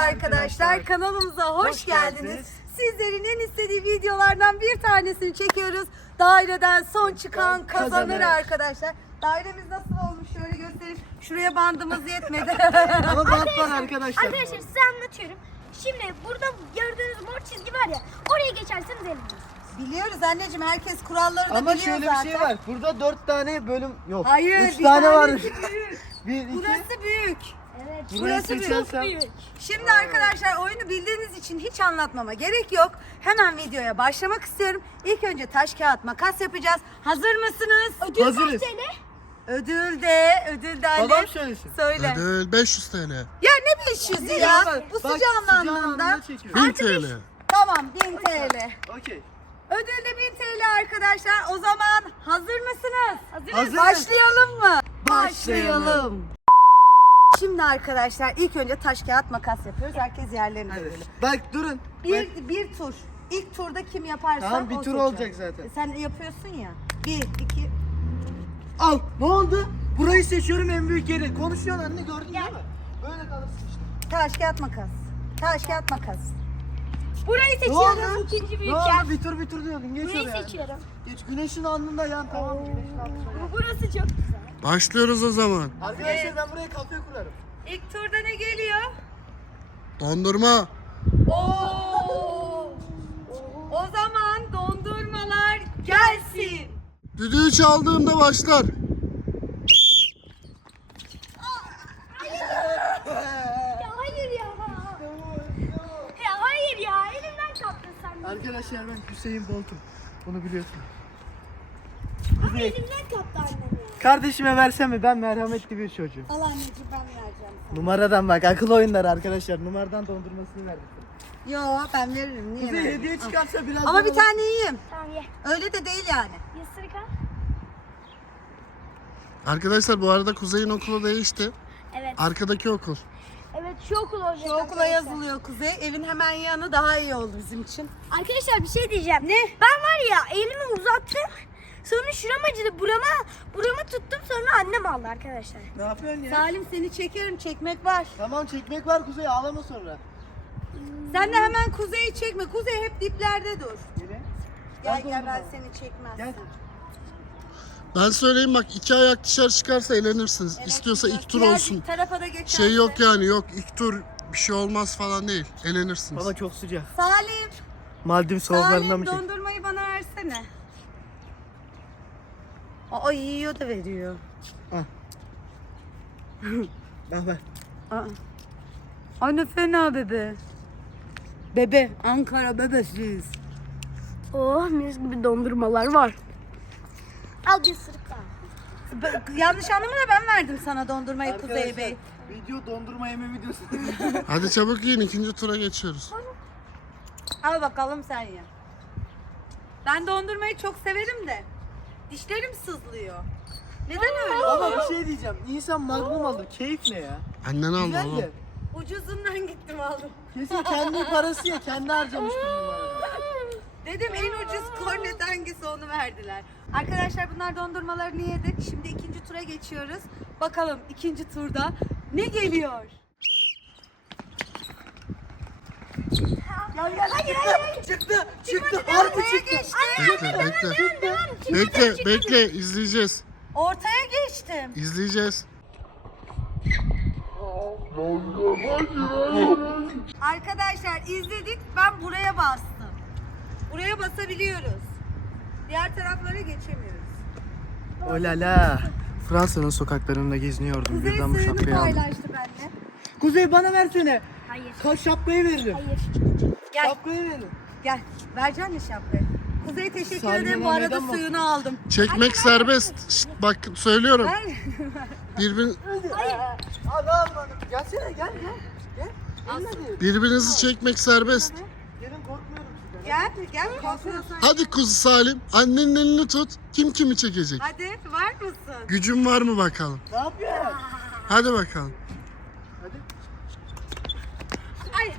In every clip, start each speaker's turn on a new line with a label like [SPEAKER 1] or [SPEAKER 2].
[SPEAKER 1] arkadaşlar. Kanalımıza hoş geldiniz. Sizlerin en istediği videolardan bir tanesini çekiyoruz. Daireden son çıkan kazanır arkadaşlar. Dairemiz nasıl olmuş şöyle göstereyim. Şuraya bandımız yetmedi.
[SPEAKER 2] Ama bant var arkadaşlar.
[SPEAKER 3] Arkadaşlar size anlatıyorum. Şimdi burada gördüğünüz mor çizgi var ya, oraya geçerseniz eliniz.
[SPEAKER 1] Biliyoruz anneciğim, herkes kuralları da
[SPEAKER 2] Ama
[SPEAKER 1] biliyor
[SPEAKER 2] şöyle
[SPEAKER 1] zaten.
[SPEAKER 2] bir şey var. Burada 4 tane bölüm yok.
[SPEAKER 1] Hayır,
[SPEAKER 2] 3
[SPEAKER 1] bir
[SPEAKER 2] tane var.
[SPEAKER 1] tanesi büyük.
[SPEAKER 2] 1 2.
[SPEAKER 1] Burası büyük.
[SPEAKER 3] Evet.
[SPEAKER 1] Burası büyük.
[SPEAKER 2] seçersem.
[SPEAKER 1] Şimdi arkadaşlar oyunu bildiğiniz için hiç anlatmama gerek yok. Hemen videoya başlamak istiyorum. İlk önce taş kağıt makas yapacağız. Hazır mısınız?
[SPEAKER 3] Ödül
[SPEAKER 2] Hazırız.
[SPEAKER 3] kaç TL?
[SPEAKER 1] Ödül de Ali.
[SPEAKER 2] Babam söylesin.
[SPEAKER 1] Söyle.
[SPEAKER 4] Ödül 500 TL.
[SPEAKER 1] Ya ne 500 ya? Bu
[SPEAKER 2] Bak,
[SPEAKER 1] sıcağın anlamında.
[SPEAKER 2] çekiyor.
[SPEAKER 4] 1000 TL.
[SPEAKER 1] Tamam 1000 TL.
[SPEAKER 2] Okey.
[SPEAKER 1] Ödül de 1000 TL arkadaşlar. O zaman hazır mısınız?
[SPEAKER 2] Hazırız.
[SPEAKER 1] Başlayalım mı?
[SPEAKER 2] Başlayalım.
[SPEAKER 1] Şimdi arkadaşlar ilk önce taş kağıt makas yapıyoruz. Herkes yerlerine
[SPEAKER 2] Hadi.
[SPEAKER 1] böyle.
[SPEAKER 2] Bak durun. Bak.
[SPEAKER 1] Bir tur. İlk turda kim yaparsa
[SPEAKER 2] Tamam, bir
[SPEAKER 1] o
[SPEAKER 2] tur
[SPEAKER 1] seçer.
[SPEAKER 2] olacak zaten.
[SPEAKER 1] Sen yapıyorsun ya. 1, 2.
[SPEAKER 2] Al. Ne oldu? Burayı seçiyorum, en büyük yeri. Konuşuyorsun anne, gördün değil mi? Böyle kalırsın işte.
[SPEAKER 1] Taş kağıt makas. Taş kağıt makas.
[SPEAKER 3] Burayı
[SPEAKER 2] Ne oldu?
[SPEAKER 3] seçiyorum. İkinci büyük
[SPEAKER 2] Ne
[SPEAKER 3] yer.
[SPEAKER 2] oldu? Bir tur diyordun. Geç
[SPEAKER 3] Burayı
[SPEAKER 2] oraya.
[SPEAKER 3] seçiyorum.
[SPEAKER 2] Geç. Güneşin alnında yan, tamam. Güneşin alnında.
[SPEAKER 3] Burası çok güzel.
[SPEAKER 4] Başlıyoruz o zaman.
[SPEAKER 2] Arkadaşlar ben buraya kafe kurarım.
[SPEAKER 1] İlk turda ne geliyor?
[SPEAKER 4] Dondurma.
[SPEAKER 1] Oo! O zaman dondurmalar gelsin.
[SPEAKER 4] Düdüğü çaldığımda başlar.
[SPEAKER 3] Ya hayır ya. Ya hayır ya. Elimden kaptın sen.
[SPEAKER 2] Arkadaşlar ben Hüseyin Bolt'um. Bunu biliyorsun.
[SPEAKER 3] Ama elimden kaptı annem ya.
[SPEAKER 2] Kardeşime versem mi? Ben merhametli bir çocuğum.
[SPEAKER 1] Al anneciğim, ben vereceğim sana.
[SPEAKER 2] Numaradan bak, akıl oyunları arkadaşlar. Numaradan dondurmasını verdik.
[SPEAKER 1] Yo, ben veririm. Niye
[SPEAKER 2] Kuzey
[SPEAKER 1] vermeyeyim?
[SPEAKER 2] hediye çıkarsa biraz
[SPEAKER 1] Ama
[SPEAKER 2] daha-
[SPEAKER 1] bir tane yiyeyim.
[SPEAKER 3] Tamam ye.
[SPEAKER 1] Öyle de değil yani.
[SPEAKER 3] Yasırık al.
[SPEAKER 4] Arkadaşlar bu arada Kuzey'in okulu değişti.
[SPEAKER 3] Evet.
[SPEAKER 4] Arkadaki okul.
[SPEAKER 3] Evet şu okul olacak.
[SPEAKER 1] Şu okula
[SPEAKER 3] arkadaşlar.
[SPEAKER 1] yazılıyor Kuzey. Evin hemen yanı daha iyi oldu bizim için.
[SPEAKER 3] Arkadaşlar bir şey diyeceğim.
[SPEAKER 1] Ne?
[SPEAKER 3] Ben var ya elimi uzattım. Sonra şuram acıdı. Buramı tuttum, sonra annem aldı arkadaşlar.
[SPEAKER 2] Ne yapıyorsun ya?
[SPEAKER 1] Salim seni çekerim, çekmek var.
[SPEAKER 2] Tamam, çekmek var Kuzey, ağlama sonra.
[SPEAKER 1] Sen de hemen Kuzey'i çekme. Kuzey hep diplerde dur.
[SPEAKER 2] Yine.
[SPEAKER 1] Gel gel, ben seni çekmezsin.
[SPEAKER 2] Gel.
[SPEAKER 4] Ben söyleyeyim bak, 2 ayak dışarı çıkarsa eğlenirsiniz.
[SPEAKER 1] Evet,
[SPEAKER 4] İstiyorsa
[SPEAKER 1] güzel.
[SPEAKER 4] ilk tur
[SPEAKER 1] Diğer
[SPEAKER 4] olsun.
[SPEAKER 1] tarafa da geçerse.
[SPEAKER 4] Şey yok yani, yok ilk tur bir şey olmaz falan değil. Eğlenirsiniz.
[SPEAKER 2] Baba çok sıcak.
[SPEAKER 1] Salim,
[SPEAKER 2] Maldiv soğuklarında
[SPEAKER 1] Salim
[SPEAKER 2] mı çek?
[SPEAKER 1] dondurmayı bana versene. Aa, yiyor da veriyor.
[SPEAKER 2] Bak bak.
[SPEAKER 1] Aa. Ay ne fena bebe. Bebe, Ankara bebesiyiz.
[SPEAKER 3] Oh mis gibi dondurmalar var. Al bir ısırık daha.
[SPEAKER 1] Yanlış anlama da ben verdim sana dondurmayı Kuzey Bey.
[SPEAKER 2] Video dondurma yeme videosu.
[SPEAKER 4] Hadi çabuk yiyin, ikinci tura geçiyoruz.
[SPEAKER 1] Al bakalım sen ya. Ben dondurmayı çok severim de dişlerim sızlıyor. Neden öyle?
[SPEAKER 2] Baba bir şey diyeceğim. İnsan magnum alır. Keyif ne ya?
[SPEAKER 4] Annen aldı
[SPEAKER 2] Güzel
[SPEAKER 4] oğlum.
[SPEAKER 2] de.
[SPEAKER 1] Ucuzundan gittim aldım.
[SPEAKER 2] Kesin kendi parası ya. Kendi harcamıştır numarada.
[SPEAKER 1] Dedim en ucuz kornet hangisi, onu verdiler. Arkadaşlar bunlar dondurmalarını yedik. Şimdi ikinci tura geçiyoruz. Bakalım ikinci turda ne geliyor?
[SPEAKER 2] Çıktı. Çıktı. Harbi
[SPEAKER 1] Ortaya
[SPEAKER 2] çıktı.
[SPEAKER 1] geçtim.
[SPEAKER 4] Bekle, izleyeceğiz.
[SPEAKER 1] Ortaya geçtim.
[SPEAKER 4] İzleyeceğiz.
[SPEAKER 1] Arkadaşlar izledik. Ben buraya bastım. Buraya basabiliyoruz. Diğer taraflara geçemiyoruz.
[SPEAKER 2] Olala. Fransa'nın sokaklarında geziniyordum.
[SPEAKER 1] Kuzey
[SPEAKER 2] Birden bu
[SPEAKER 1] suyunu
[SPEAKER 2] şapkayı aldım.
[SPEAKER 1] paylaştı benimle.
[SPEAKER 2] Kuzey bana versene.
[SPEAKER 3] Hayır.
[SPEAKER 2] Şapkayı veririm.
[SPEAKER 3] Hayır.
[SPEAKER 1] Gel.
[SPEAKER 2] Şapkayı veririm.
[SPEAKER 1] Gel. Vereceksin mi şapkayı? Kuzey teşekkür
[SPEAKER 2] Salim'e
[SPEAKER 1] ederim. Bu arada
[SPEAKER 2] meydan mı
[SPEAKER 1] suyunu aldım.
[SPEAKER 4] Çekmek serbest. Şşt, bak söylüyorum.
[SPEAKER 1] Ver.
[SPEAKER 2] Abi almadım. Gelsene gel.
[SPEAKER 4] Birbirinizi çekmek serbest.
[SPEAKER 2] Gelin, korkmuyorum sizden.
[SPEAKER 1] Gel korkuyorsan.
[SPEAKER 4] Hadi kuzu Salim, annenin elini tut. Kim kimi çekecek?
[SPEAKER 1] Hadi var mısın?
[SPEAKER 4] Gücün var mı bakalım?
[SPEAKER 2] Ne yapıyorsun?
[SPEAKER 4] Hadi bakalım.
[SPEAKER 2] Hadi.
[SPEAKER 1] Ay.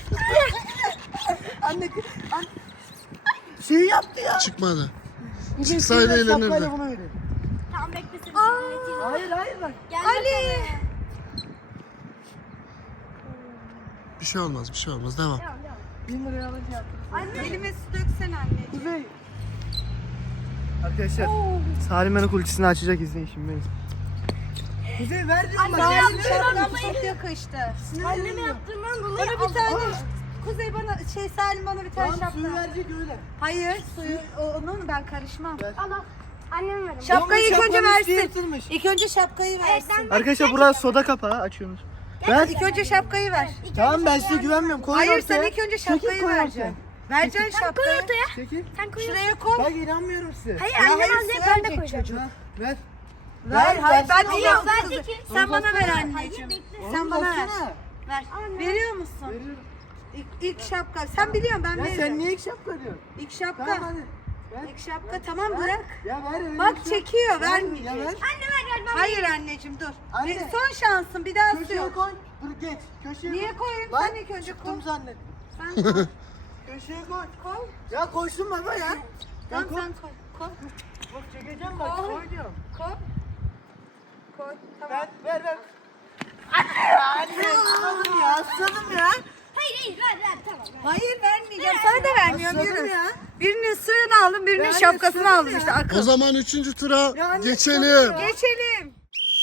[SPEAKER 2] Anne. Şey yaptı ya.
[SPEAKER 4] Çıkmadı. Çıksaydı eğlenirdi.
[SPEAKER 2] Şapkayla buna verin.
[SPEAKER 3] Tamam beklesin.
[SPEAKER 2] Hayır bak.
[SPEAKER 3] Gel
[SPEAKER 1] Ali.
[SPEAKER 4] Bir şey olmaz, bir şey olmaz. Devam.
[SPEAKER 2] 1000 liraya alınca yaptım.
[SPEAKER 1] Anne elime su döksene anneciğim.
[SPEAKER 2] Kuzey. Arkadaşlar Salim Yanık ultisini açacak, izleyin şimdi beni. Kuzey ver diyorum bak.
[SPEAKER 1] Salim şapkam çok yakıştı.
[SPEAKER 3] Anneme yaptığımdan dolayı
[SPEAKER 1] Bana bir tane Kuzey bana Salim bana bir tane
[SPEAKER 2] Tamam, suyu
[SPEAKER 1] şapka.
[SPEAKER 2] verecek öyle.
[SPEAKER 1] Hayır suyu onun ben karışmam.
[SPEAKER 2] Ver.
[SPEAKER 3] al. Anneme verin.
[SPEAKER 1] Şapkayı ilk
[SPEAKER 2] Oğlum,
[SPEAKER 1] önce
[SPEAKER 2] şapkanın üstü
[SPEAKER 1] versin.
[SPEAKER 2] yırtılmış.
[SPEAKER 1] İlk önce şapkayı versin.
[SPEAKER 2] Arkadaşlar burası soda kapağı, açıyorsunuz. Ver.
[SPEAKER 1] İlk önce şapkayı ver.
[SPEAKER 2] Tamam ben size güvenmiyorum. Koy
[SPEAKER 1] Hayır
[SPEAKER 2] ortaya.
[SPEAKER 1] sen ilk önce
[SPEAKER 2] Çekil,
[SPEAKER 1] şapkayı
[SPEAKER 2] koy
[SPEAKER 1] vereceksin.
[SPEAKER 2] ortaya.
[SPEAKER 1] Vereceksin
[SPEAKER 3] Sen koy
[SPEAKER 1] şapkayı.
[SPEAKER 3] ortaya.
[SPEAKER 2] Çekil.
[SPEAKER 3] Sen koy.
[SPEAKER 1] Şuraya koy.
[SPEAKER 2] Bak inanmıyorum size.
[SPEAKER 3] Hayır
[SPEAKER 1] Ya
[SPEAKER 3] annem
[SPEAKER 1] hayır,
[SPEAKER 3] alacak
[SPEAKER 1] su
[SPEAKER 3] ben de
[SPEAKER 1] verecek
[SPEAKER 3] koyacağım.
[SPEAKER 1] çocuk.
[SPEAKER 2] Ver.
[SPEAKER 1] Ver, hayır ben
[SPEAKER 2] ver.
[SPEAKER 1] biliyorum.
[SPEAKER 3] ver,
[SPEAKER 1] Kuzey.
[SPEAKER 3] peki.
[SPEAKER 1] Sen bana ver
[SPEAKER 2] Uzatsana.
[SPEAKER 1] anneciğim.
[SPEAKER 3] Hayır,
[SPEAKER 1] Sen
[SPEAKER 2] Oğlum,
[SPEAKER 1] bana ver.
[SPEAKER 2] baksana.
[SPEAKER 1] Ver.
[SPEAKER 3] Anne.
[SPEAKER 1] Veriyor musun?
[SPEAKER 2] Veriyorum.
[SPEAKER 1] İlk şapka. Sen biliyorsun ben
[SPEAKER 2] Ya
[SPEAKER 1] veririm.
[SPEAKER 2] sen niye ilk şapka diyorsun?
[SPEAKER 1] İlk şapka.
[SPEAKER 2] Tamam hadi. Ver.
[SPEAKER 1] İlk şapka tamam bırak.
[SPEAKER 2] Ya ver öyle
[SPEAKER 1] Bak
[SPEAKER 2] bir şey.
[SPEAKER 1] çekiyor
[SPEAKER 2] Ver,
[SPEAKER 1] vermeyecek.
[SPEAKER 2] Ya ver.
[SPEAKER 3] Anne ver ben.
[SPEAKER 1] Hayır anneciğim dur.
[SPEAKER 2] Anne.
[SPEAKER 1] Son şansın bir daha su
[SPEAKER 2] Köşeye
[SPEAKER 1] yok.
[SPEAKER 2] koy. Dur geç. Köşeye
[SPEAKER 1] Niye
[SPEAKER 2] koy.
[SPEAKER 1] koyayım?
[SPEAKER 2] Lan,
[SPEAKER 1] Sen ilk önce
[SPEAKER 2] çıktım
[SPEAKER 1] koy.
[SPEAKER 2] zannet.
[SPEAKER 1] Sen koy.
[SPEAKER 2] Köşeye koy.
[SPEAKER 1] Koy.
[SPEAKER 2] Ya koysun baba ya.
[SPEAKER 1] Tamam
[SPEAKER 2] koy.
[SPEAKER 1] sen koy. Koy.
[SPEAKER 2] Bak çekeceğim bak.
[SPEAKER 1] Koy.
[SPEAKER 2] Koy diyorum.
[SPEAKER 1] Koy. Koy. Tamam.
[SPEAKER 2] Ver. Anne aslanım ya aslanım ya.
[SPEAKER 3] Hayır ver tamam. Ver.
[SPEAKER 1] Hayır vermeyeceğim. Sana da vermiyorum.
[SPEAKER 2] Aslanım
[SPEAKER 1] Yürü.
[SPEAKER 2] ya.
[SPEAKER 1] Birinin suyunu aldım, birinin
[SPEAKER 2] Yani
[SPEAKER 1] şapkasını
[SPEAKER 2] suyunu
[SPEAKER 1] aldım
[SPEAKER 2] ya.
[SPEAKER 1] işte akıl.
[SPEAKER 4] O zaman 3. tura
[SPEAKER 2] Ya anne,
[SPEAKER 4] geçelim.
[SPEAKER 2] ya.
[SPEAKER 1] Geçelim.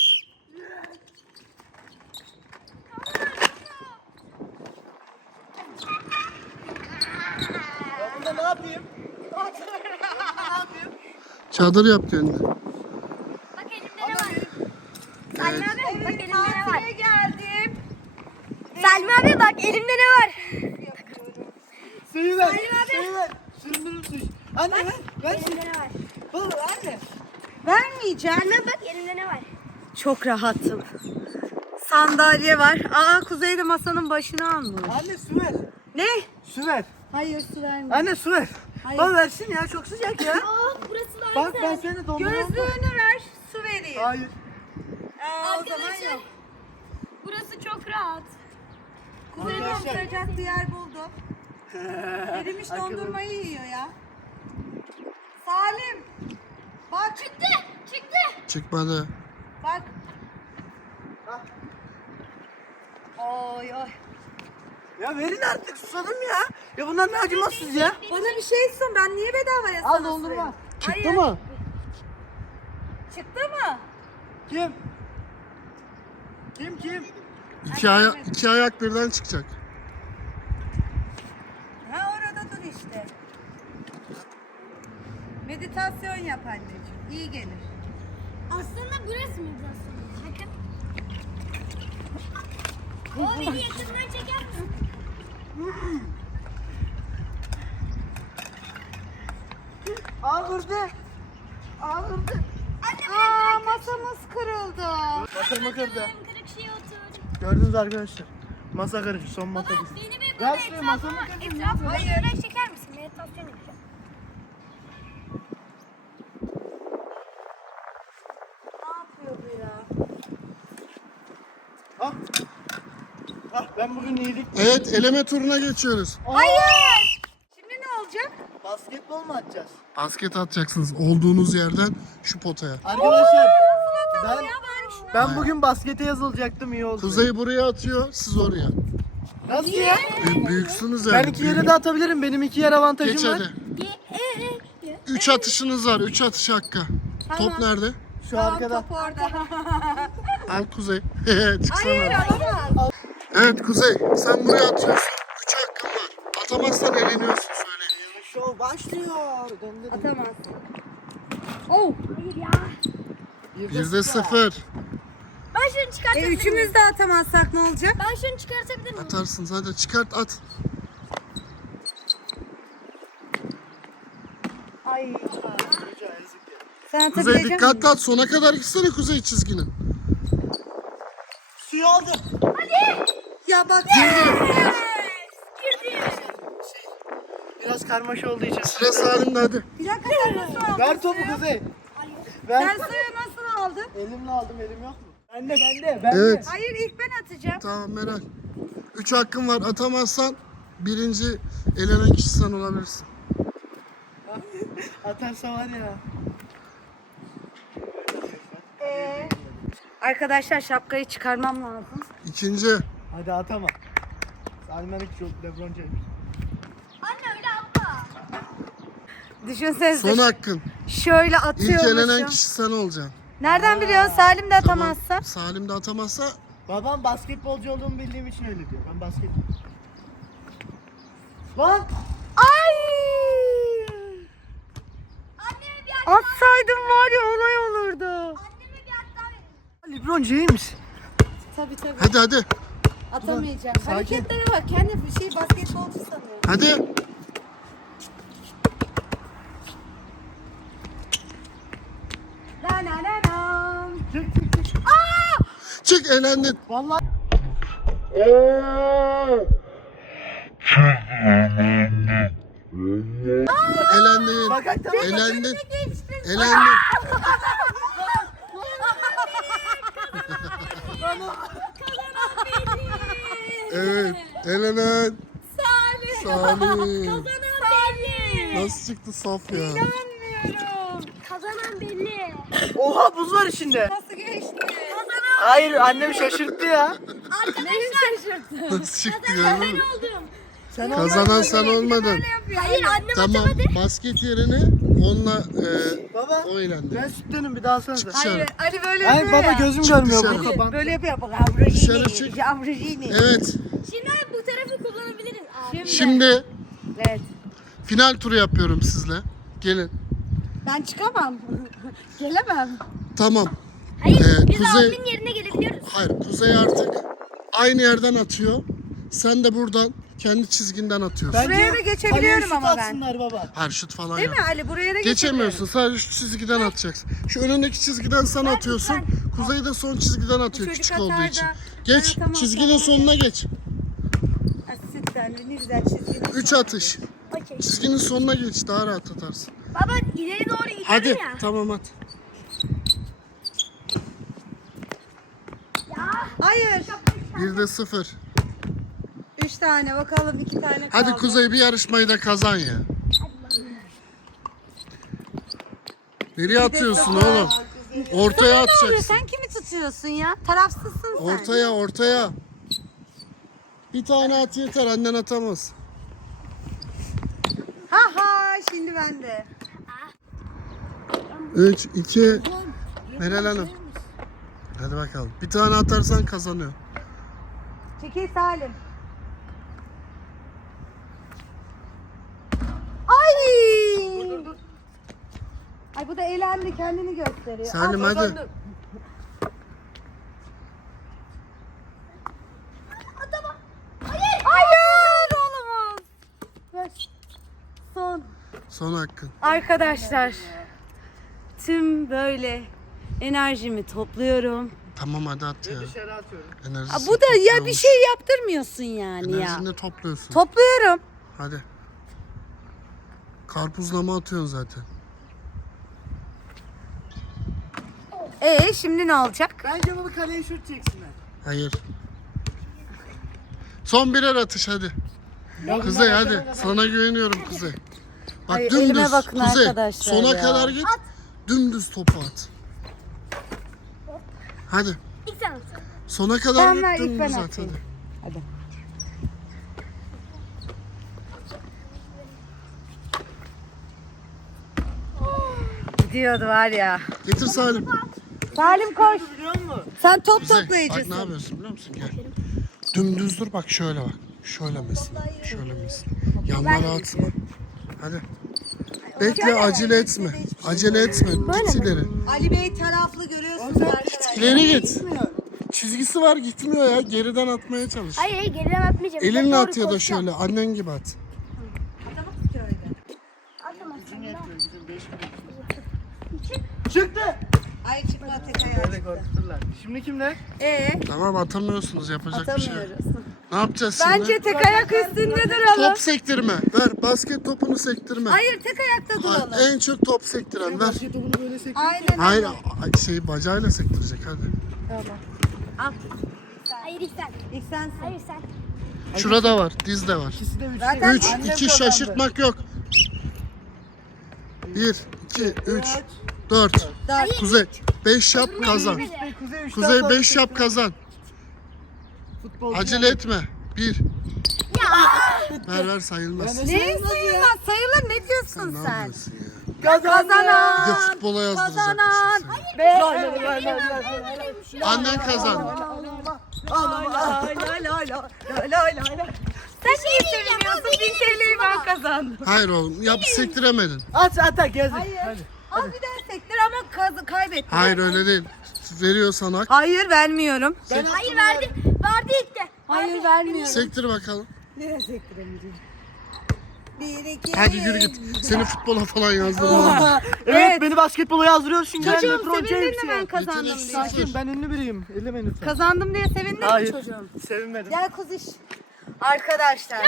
[SPEAKER 2] Ya bunda ne yapayım? Ne yapayım?
[SPEAKER 4] Çadır yap kendine.
[SPEAKER 3] Bak elimde ne var? Salim abi bak elimde ne var?
[SPEAKER 1] Tatile geldim.
[SPEAKER 3] Salim abi bak elimde ne var?
[SPEAKER 2] Suyu ver.
[SPEAKER 3] Salim abi.
[SPEAKER 2] Suyu ver. Süründürüm suyu. Anne ver. Ver suyu.
[SPEAKER 3] Elimde ne var?
[SPEAKER 2] Baba anne.
[SPEAKER 1] Vermeyeceğim.
[SPEAKER 3] Anne bak elimde ne var?
[SPEAKER 1] Çok rahatım. Sandalye var. Aa Kuzey de masanın başına almış.
[SPEAKER 2] Anne su ver.
[SPEAKER 1] Ne?
[SPEAKER 2] Su ver.
[SPEAKER 1] Hayır su vermiyor.
[SPEAKER 2] Anne su ver.
[SPEAKER 1] Hayır.
[SPEAKER 2] Baba versin ya çok sıcak ya.
[SPEAKER 3] Burası da
[SPEAKER 2] Bak ben seni dondurmam.
[SPEAKER 1] Gözlüğünü ver, su vereyim.
[SPEAKER 2] Hayır.
[SPEAKER 1] O zaman
[SPEAKER 3] Arkadaşlar,
[SPEAKER 1] yok.
[SPEAKER 3] burası çok rahat.
[SPEAKER 1] Kuzey'de
[SPEAKER 2] Arkadaşlar.
[SPEAKER 1] oturacak bir yer buldum. Erimiş dondurmayı yiyor ya. Salim. Bak.
[SPEAKER 3] Çıktı.
[SPEAKER 4] Çıkmadı.
[SPEAKER 1] Bak. Oy oy.
[SPEAKER 2] Ya verin artık susadım ya. Ya bunlar ne acımasız ya.
[SPEAKER 1] Bana bir şey sun. Ben niye bedavaya
[SPEAKER 2] Al
[SPEAKER 1] sana
[SPEAKER 2] dondurma.
[SPEAKER 1] süreyim?
[SPEAKER 2] Çıktı
[SPEAKER 1] Hayır.
[SPEAKER 2] mı?
[SPEAKER 1] Çıktı mı?
[SPEAKER 2] Kim? Kim?
[SPEAKER 4] İki ayak birden çıkacak.
[SPEAKER 1] Ha orada dur işte. Meditasyon yap anneciğim. İyi gelir.
[SPEAKER 3] Aslında burası mıydı aslında? Bakın. O beni yakından çeker misin?
[SPEAKER 2] Aa burada.
[SPEAKER 1] Aa masamız kırıldı.
[SPEAKER 2] Masamı kırdı.
[SPEAKER 3] Kırık şey otur.
[SPEAKER 2] Gördünüz arkadaşlar. Masa kırıcı son masa
[SPEAKER 3] Baba
[SPEAKER 2] kırıcı.
[SPEAKER 3] beni bir
[SPEAKER 2] Ver
[SPEAKER 3] böyle
[SPEAKER 2] şuraya, masamı
[SPEAKER 3] etrafıma
[SPEAKER 2] kırdın,
[SPEAKER 3] etrafıma
[SPEAKER 1] Hayır.
[SPEAKER 3] şöyle çeker misin? Meditasyon yapacağım.
[SPEAKER 1] Ne yapıyor bu ya?
[SPEAKER 2] Ben bugün yedik.
[SPEAKER 4] Evet, eleme turuna geçiyoruz.
[SPEAKER 1] Hayır. Şimdi ne olacak?
[SPEAKER 2] Basketbol mu atacağız?
[SPEAKER 4] Basket atacaksınız olduğunuz yerden şu potaya.
[SPEAKER 2] Arkadaşlar
[SPEAKER 1] Nasıl atalım
[SPEAKER 2] ben
[SPEAKER 1] ya bari şunu.
[SPEAKER 2] ben bugün baskete yazılacaktım, iyi oldu.
[SPEAKER 4] Kuzey buraya atıyor, siz oraya.
[SPEAKER 2] Nasıl ya?
[SPEAKER 4] Büyüksünüz yani.
[SPEAKER 2] Ben iki yere de atabilirim. Benim 2 yer avantajım
[SPEAKER 4] Geç
[SPEAKER 2] var.
[SPEAKER 4] hadi. 3 atışınız var, 3 atış hakkı. Top nerede?
[SPEAKER 2] Şu arkada.
[SPEAKER 1] Top orada.
[SPEAKER 4] Al Kuzey. Çıksana.
[SPEAKER 1] Hayır alamaz.
[SPEAKER 4] Evet Kuzey, sen buraya atıyorsun. 3 hakkın var. Atamazsan eleniyorsun, söyleyeyim.
[SPEAKER 2] Şov başlıyor.
[SPEAKER 1] Atamaz. Oh.
[SPEAKER 3] Hayır ya.
[SPEAKER 4] 1'de 0.
[SPEAKER 3] Ben şunu çıkartabilir miyim?
[SPEAKER 1] Üçümüz de atamazsak ne olacak?
[SPEAKER 3] Ben şunu çıkartabilir miyim?
[SPEAKER 4] Atarsın, hadi çıkart at.
[SPEAKER 1] Ay. Sen
[SPEAKER 4] Kuzey
[SPEAKER 1] atabilecek
[SPEAKER 4] dikkatli
[SPEAKER 1] misin?
[SPEAKER 4] at, sona kadar gitsene Kuzey çizginin.
[SPEAKER 2] Suyu aldım.
[SPEAKER 1] Ya bak.
[SPEAKER 2] Biraz karmaşa olduğu için.
[SPEAKER 4] Sıra Salim'de hadi.
[SPEAKER 1] Bir dakika sen nasıl aldın?
[SPEAKER 2] Ver topu
[SPEAKER 1] suyu?
[SPEAKER 2] Kuzey.
[SPEAKER 1] Sen
[SPEAKER 2] Ver.
[SPEAKER 1] suyu nasıl aldın?
[SPEAKER 2] Elimle aldım, elim yok mu? Bende.
[SPEAKER 4] Evet.
[SPEAKER 1] Hayır ilk ben atacağım.
[SPEAKER 4] Tamam Meral. 3 hakkın var, atamazsan birinci elenen kişi sen olabilirsin.
[SPEAKER 2] Atarsa var ya.
[SPEAKER 1] Arkadaşlar şapkayı çıkarmam lazım.
[SPEAKER 4] İkinci.
[SPEAKER 2] Hadi atama. Salim hiç yok. LeBron James.
[SPEAKER 3] Anne öyle atma.
[SPEAKER 1] Düşünsenize.
[SPEAKER 4] Son hakkın.
[SPEAKER 1] Şöyle
[SPEAKER 4] İlk elenen
[SPEAKER 1] atıyormuşum.
[SPEAKER 4] kişi sen olacaksın.
[SPEAKER 1] Nereden biliyorsun? Salim de atamazsa.
[SPEAKER 4] Tamam. Salim de atamazsa
[SPEAKER 2] Babam basketbolcu olduğumu bildiğim için öyle diyor. Ben Lan!
[SPEAKER 1] Ay!
[SPEAKER 3] Anneme bir
[SPEAKER 1] Atsaydım var ya olay olurdu.
[SPEAKER 3] anneme bir hatta verin.
[SPEAKER 2] LeBron James.
[SPEAKER 1] Tabii tabii.
[SPEAKER 4] hadi.
[SPEAKER 1] Atamayacağım.
[SPEAKER 2] Sakin.
[SPEAKER 1] Hareketlere bak. Kendi bir şey basketbolcu sanıyor.
[SPEAKER 4] Hadi.
[SPEAKER 1] La la la la.
[SPEAKER 2] Çık.
[SPEAKER 4] Çık elendin.
[SPEAKER 2] Vallahi.
[SPEAKER 4] Elendin.
[SPEAKER 2] Bak tamam.
[SPEAKER 4] Elendin. Elendin. Evet. Elenen. Salim. Nasıl çıktı saf ya?
[SPEAKER 1] İnanmıyorum.
[SPEAKER 3] Kazanan belli.
[SPEAKER 2] Oha buz var içinde.
[SPEAKER 1] Nasıl geçti?
[SPEAKER 2] Hayır annem şaşırttı ya.
[SPEAKER 1] Neyi şaşırttın?
[SPEAKER 4] Nasıl çıktı gördün mü?
[SPEAKER 3] Oldum.
[SPEAKER 2] Sen
[SPEAKER 4] Kazanan sen olmadın.
[SPEAKER 3] Hayır annem
[SPEAKER 4] Tamam.
[SPEAKER 3] atamadı.
[SPEAKER 4] Basket yerine onunla
[SPEAKER 2] Baba.
[SPEAKER 4] o elendi.
[SPEAKER 2] Ben sütlenim bir daha alsanıza.
[SPEAKER 1] Hayır, Ali böyle
[SPEAKER 2] Hayır
[SPEAKER 1] yapıyor
[SPEAKER 2] baba
[SPEAKER 1] ya.
[SPEAKER 2] gözüm
[SPEAKER 4] Çık
[SPEAKER 2] görmüyor
[SPEAKER 4] dışarı.
[SPEAKER 2] bu kapan.
[SPEAKER 1] Böyle yapıyor bak.
[SPEAKER 4] Dışarı çık.
[SPEAKER 1] Abrujini.
[SPEAKER 4] Evet.
[SPEAKER 3] Şimdi bu tarafı kullanabiliriz. Abi.
[SPEAKER 4] Şimdi
[SPEAKER 1] Evet.
[SPEAKER 4] final turu yapıyorum sizle. Gelin.
[SPEAKER 1] Ben çıkamam. Gelemem.
[SPEAKER 4] Tamam.
[SPEAKER 3] Hayır biz
[SPEAKER 4] Kuzey-
[SPEAKER 3] abimin yerine gelebiliyoruz.
[SPEAKER 4] Hayır, Kuzey artık aynı yerden atıyor. Sen de buradan kendi çizginden atıyorsun.
[SPEAKER 1] Buraya da geçebiliyorum
[SPEAKER 2] kaleye
[SPEAKER 1] ama
[SPEAKER 2] şut
[SPEAKER 1] ben.
[SPEAKER 2] atsınlar baba.
[SPEAKER 4] Her şut falan
[SPEAKER 1] Değil
[SPEAKER 4] yok.
[SPEAKER 1] mi Ali? Buraya da
[SPEAKER 4] Geçemiyorsun. Sadece şu çizgiden atacaksın. Şu önündeki çizgiden sen atıyorsun. Kuzey de son çizgiden atıyor
[SPEAKER 1] çocuk
[SPEAKER 4] küçük olduğu
[SPEAKER 1] atar
[SPEAKER 4] için.
[SPEAKER 1] da-
[SPEAKER 4] Geç.
[SPEAKER 1] Evet, tamam,
[SPEAKER 4] çizginin
[SPEAKER 1] tamam.
[SPEAKER 4] sonuna geç.
[SPEAKER 1] Asitten ne güzel çizgi.
[SPEAKER 4] 3 atış.
[SPEAKER 3] Okey.
[SPEAKER 4] Çizginin sonuna geç. Daha rahat atarsın.
[SPEAKER 3] Baba ileri doğru gidelim
[SPEAKER 4] Hadi.
[SPEAKER 3] ya.
[SPEAKER 4] Tamam at.
[SPEAKER 1] Hayır.
[SPEAKER 4] 1'de 0.
[SPEAKER 1] 3 tane bakalım 2 tane kaldı.
[SPEAKER 4] Hadi Kuzey bir yarışmayı da kazan ya. Nereye atıyorsun oğlum? Ortaya
[SPEAKER 1] Ne oluyor?
[SPEAKER 4] atacaksın.
[SPEAKER 1] Sen kimi tutuyorsun ya? Tarafsızsın sen.
[SPEAKER 4] Ortaya. Bir tane at yeter. Annen atamaz.
[SPEAKER 1] Ha ha şimdi ben de.
[SPEAKER 4] 3, 2, Meral Hanım. Hadi bakalım. Bir tane atarsan kazanıyor.
[SPEAKER 1] Çekil Salim. Ay! Ay bu da eğlendi kendini gösteriyor.
[SPEAKER 4] Salim
[SPEAKER 1] Al,
[SPEAKER 4] hadi.
[SPEAKER 1] Hayır olamaz. Ver. Son.
[SPEAKER 4] Son hakkın.
[SPEAKER 1] Arkadaşlar tüm böyle enerjimi topluyorum.
[SPEAKER 4] Tamam hadi at ya.
[SPEAKER 2] Dışarı atıyorum.
[SPEAKER 4] Enerjisi
[SPEAKER 1] Aa, bu da ya bir
[SPEAKER 4] topluyormuş.
[SPEAKER 1] şey yaptırmıyorsun yani ya.
[SPEAKER 4] Enerjini topluyorsun.
[SPEAKER 1] Topluyorum.
[SPEAKER 4] Hadi. Karpuzla mı atıyorsun zaten?
[SPEAKER 1] Şimdi ne olacak?
[SPEAKER 2] Bence bunu kaleye şut çeksinler.
[SPEAKER 4] Hayır. Son birer atış hadi. Kuzey hadi. Sana güveniyorum Kuzey. Bak
[SPEAKER 1] Ay,
[SPEAKER 4] dümdüz.
[SPEAKER 1] elime bakın
[SPEAKER 4] Kuzey.
[SPEAKER 1] arkadaşlar
[SPEAKER 4] Sona
[SPEAKER 1] ya.
[SPEAKER 4] kadar git. Dümdüz topu at. Hadi.
[SPEAKER 3] İlk sen at.
[SPEAKER 4] Sona kadar
[SPEAKER 1] Tamam, ver,
[SPEAKER 4] git
[SPEAKER 1] ilk ben
[SPEAKER 4] dümdüz at
[SPEAKER 1] atayım.
[SPEAKER 4] hadi.
[SPEAKER 1] Hadi. Gidiyordu var ya.
[SPEAKER 4] Getir Salim.
[SPEAKER 1] Salim koş.
[SPEAKER 2] Biliyor musun?
[SPEAKER 1] Sen top
[SPEAKER 4] Kuzey, bak
[SPEAKER 1] toplayıcısın.
[SPEAKER 4] ne yapıyorsun biliyor musun? Gel. Dümdüz dur bak şöyle bak. Şöyle mesela. Şöyle mesela. Yanlara atma. Hadi. Bekle acele etme. Acele etme. Git ileri.
[SPEAKER 1] Ali Bey taraflı görüyorsunuz arkadaşlar.
[SPEAKER 4] İleri git. Çizgisi var gitmiyor ya. Geriden atmaya çalış.
[SPEAKER 3] Hayır geriden atmayacağım.
[SPEAKER 4] Elinle
[SPEAKER 3] Doğru
[SPEAKER 4] at ya da
[SPEAKER 3] koşacağım.
[SPEAKER 4] şöyle. Annen gibi at.
[SPEAKER 1] Atamaz ki öyle.
[SPEAKER 3] Atamazsın.
[SPEAKER 2] Çıktı.
[SPEAKER 1] Ay çıkma tek ayağı.
[SPEAKER 2] Böyle korkuturlar. Şimdi kimler?
[SPEAKER 4] Tamam atamıyorsunuz. Yapacak bir şey yok.
[SPEAKER 1] Atamıyoruz.
[SPEAKER 4] Ne yapacağız şimdi?
[SPEAKER 1] Bence tek ayak üstünde duralım.
[SPEAKER 4] Top sektirme. Ver. Basket topunu sektirme.
[SPEAKER 1] Hayır tek ayakta
[SPEAKER 4] Hayır,
[SPEAKER 1] duralım.
[SPEAKER 4] en çok top sektiren ver.
[SPEAKER 2] Basket topunu böyle sektir.
[SPEAKER 1] Aynen.
[SPEAKER 4] Hayır şey bacağıyla sektirecek hadi.
[SPEAKER 1] Tamam. Al.
[SPEAKER 3] Hayır ilk sen.
[SPEAKER 1] İlk sensin.
[SPEAKER 3] Hayır sen.
[SPEAKER 4] Şurada var. Dizde var.
[SPEAKER 2] İkisi de 3.
[SPEAKER 1] Zaten
[SPEAKER 4] 3,
[SPEAKER 1] annem
[SPEAKER 4] 2
[SPEAKER 1] kazandı.
[SPEAKER 4] şaşırtmak yok. 1, 2, 3, 4.
[SPEAKER 1] Dört.
[SPEAKER 4] Kuzey 5 yap kazan.
[SPEAKER 2] Kuzey 3.
[SPEAKER 4] Kuzey 5 yap kazan.
[SPEAKER 2] Futbol.
[SPEAKER 4] Acele etme. 1, Ver sayılmaz.
[SPEAKER 2] Ben-
[SPEAKER 1] Ne sayılmaz? Sayılır, ne diyorsun
[SPEAKER 4] Ne
[SPEAKER 1] sen?
[SPEAKER 4] yapıyorsun ya?
[SPEAKER 1] Kazanan.
[SPEAKER 4] Bir de futbola yazdıracakmışsın
[SPEAKER 1] Kazanan.
[SPEAKER 4] seni.
[SPEAKER 1] Ve
[SPEAKER 4] Annen kazandı.
[SPEAKER 1] sen niye seviniyorsun? 1000 TL'yi ben kazandım.
[SPEAKER 4] Hayır oğlum yap sektiremedin.
[SPEAKER 2] At gezdik.
[SPEAKER 1] Hayır.
[SPEAKER 2] Hadi.
[SPEAKER 1] Al bir daha sektir ama kaybettin.
[SPEAKER 4] Hayır öyle değil. Veriyorsan hak.
[SPEAKER 1] Hayır vermiyorum.
[SPEAKER 3] Hayır verdi. Verdi ilk de.
[SPEAKER 1] Hayır vermiyorum.
[SPEAKER 4] Sektir bakalım.
[SPEAKER 1] Nereye sektiremeyeceğim? 1, 2,
[SPEAKER 4] Hadi yürü git. Seni futbola falan yazdırmam.
[SPEAKER 2] Evet, beni basketbola yazdırıyor şimdi. Ben
[SPEAKER 1] Çocuğum
[SPEAKER 2] LeBron
[SPEAKER 1] sevindin
[SPEAKER 2] James
[SPEAKER 1] mi
[SPEAKER 2] ya.
[SPEAKER 1] ben kazandım
[SPEAKER 4] Yeteneksiz.
[SPEAKER 1] diye?
[SPEAKER 2] Sakin, ben ünlü biriyim. Elleme lütfen.
[SPEAKER 1] Kazandım diye sevindin mi
[SPEAKER 2] Hayır,
[SPEAKER 1] çocuğum?
[SPEAKER 2] sevinmedim.
[SPEAKER 1] Gel kuziş. Arkadaşlar.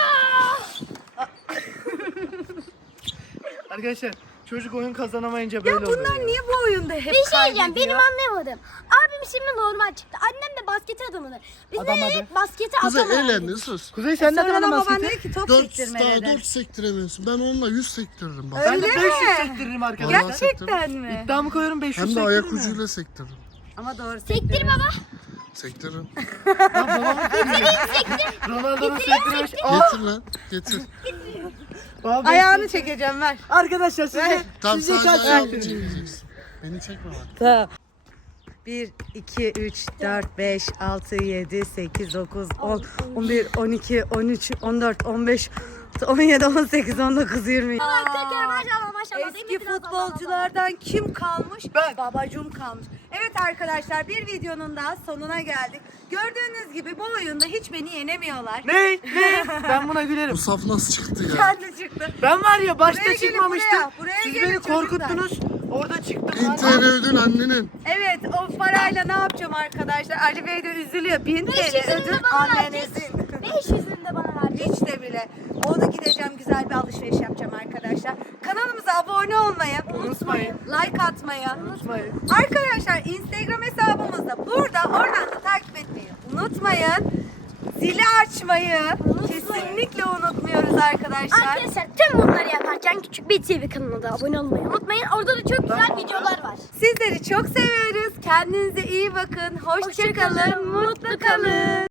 [SPEAKER 2] Arkadaşlar, çocuk oyun kazanamayınca
[SPEAKER 1] Ya
[SPEAKER 2] böyle oluyor.
[SPEAKER 1] bunlar niye bu oyunda hep
[SPEAKER 3] Bir şey diyeceğim.
[SPEAKER 1] kaybediyor?
[SPEAKER 3] Benim anlayamadım. Abim şimdi normal çıktı. Annem de basket adamıdır. Biz de
[SPEAKER 2] Adamadı.
[SPEAKER 3] hep basketi
[SPEAKER 4] Kuzey
[SPEAKER 3] atamadık.
[SPEAKER 4] eğlendi sus.
[SPEAKER 2] Kuzey sen ne
[SPEAKER 1] Sonra
[SPEAKER 2] kadar
[SPEAKER 1] da baban
[SPEAKER 2] basketi?
[SPEAKER 1] dedi ki top
[SPEAKER 4] 4
[SPEAKER 1] sektirme
[SPEAKER 4] daha
[SPEAKER 1] dedi.
[SPEAKER 4] 4 sektiremiyorsun. Ben onunla 100 sektiririm bak.
[SPEAKER 2] Ben de
[SPEAKER 1] Öyle
[SPEAKER 2] 500
[SPEAKER 1] mi?
[SPEAKER 2] sektiririm arkadaşlar.
[SPEAKER 4] Vallahi
[SPEAKER 1] Gerçekten mi?
[SPEAKER 2] İddiamı koyuyorum 500
[SPEAKER 4] Hem de
[SPEAKER 2] sektiririm.
[SPEAKER 4] ayak ucuyla sektiririm.
[SPEAKER 1] Ama doğru
[SPEAKER 3] Sektir baba.
[SPEAKER 4] Sektiririm.
[SPEAKER 2] Ronaldo'nun sektirmiş.
[SPEAKER 4] Getir lan. Getir.
[SPEAKER 1] Ayağını çekeceğim ver.
[SPEAKER 2] Arkadaşlar
[SPEAKER 4] Tam
[SPEAKER 2] sizce
[SPEAKER 4] sadece
[SPEAKER 2] kaç
[SPEAKER 4] ayağını
[SPEAKER 2] sektirdim?
[SPEAKER 4] çekeceksin. Beni çekme bak.
[SPEAKER 1] Tamam. 1, 2, 3, 4, 5, 6, 7, 8, 9, 10, 11, 12, 13, 14, 15, 17, 18, 19, 20.
[SPEAKER 3] Tekrar maşallah maşallah.
[SPEAKER 1] Eski futbolculardan kim kalmış?
[SPEAKER 2] Ben.
[SPEAKER 1] Babacım kalmış. Evet arkadaşlar, bir videonun daha sonuna geldik. Gördüğünüz gibi bu oyunda hiç beni yenemiyorlar.
[SPEAKER 2] Ne? Ben buna gülerim.
[SPEAKER 4] Bu saf nasıl çıktı ya?
[SPEAKER 1] Kendi çıktı.
[SPEAKER 2] Ben var ya başta
[SPEAKER 1] Buraya gelin,
[SPEAKER 2] çıkmamıştım.
[SPEAKER 1] buraya
[SPEAKER 2] Siz
[SPEAKER 1] gelin
[SPEAKER 2] beni
[SPEAKER 1] çocuklar.
[SPEAKER 2] korkuttunuz. Orada çıktım.
[SPEAKER 4] 1000 TL ödün annenin.
[SPEAKER 1] Evet, o parayla ne yapacağım arkadaşlar? Ali Bey de üzülüyor. 1000 TL
[SPEAKER 3] 500'ünü de
[SPEAKER 1] ödül
[SPEAKER 3] bana
[SPEAKER 1] annenizin.
[SPEAKER 3] 500'ünü de bana verdi.
[SPEAKER 1] Hiç de bile. Onu gideceğim, güzel bir alışveriş yapacağım arkadaşlar. Kanalımıza abone olmayı,
[SPEAKER 2] Unutmayın.
[SPEAKER 1] like atmayı,
[SPEAKER 2] Unutmayın.
[SPEAKER 1] arkadaşlar Instagram hesabımızda burada, oradan da takip etmeyi unutmayın. Zili açmayı kesinlikle unutmuyoruz arkadaşlar.
[SPEAKER 3] Arkadaşlar tüm bunları yaparken küçük bir TV kanalına da abone olmayı unutmayın. Orada da çok güzel videolar var.
[SPEAKER 1] Sizleri çok seviyoruz. Kendinize iyi bakın. Hoşça kalın, mutlu kalın.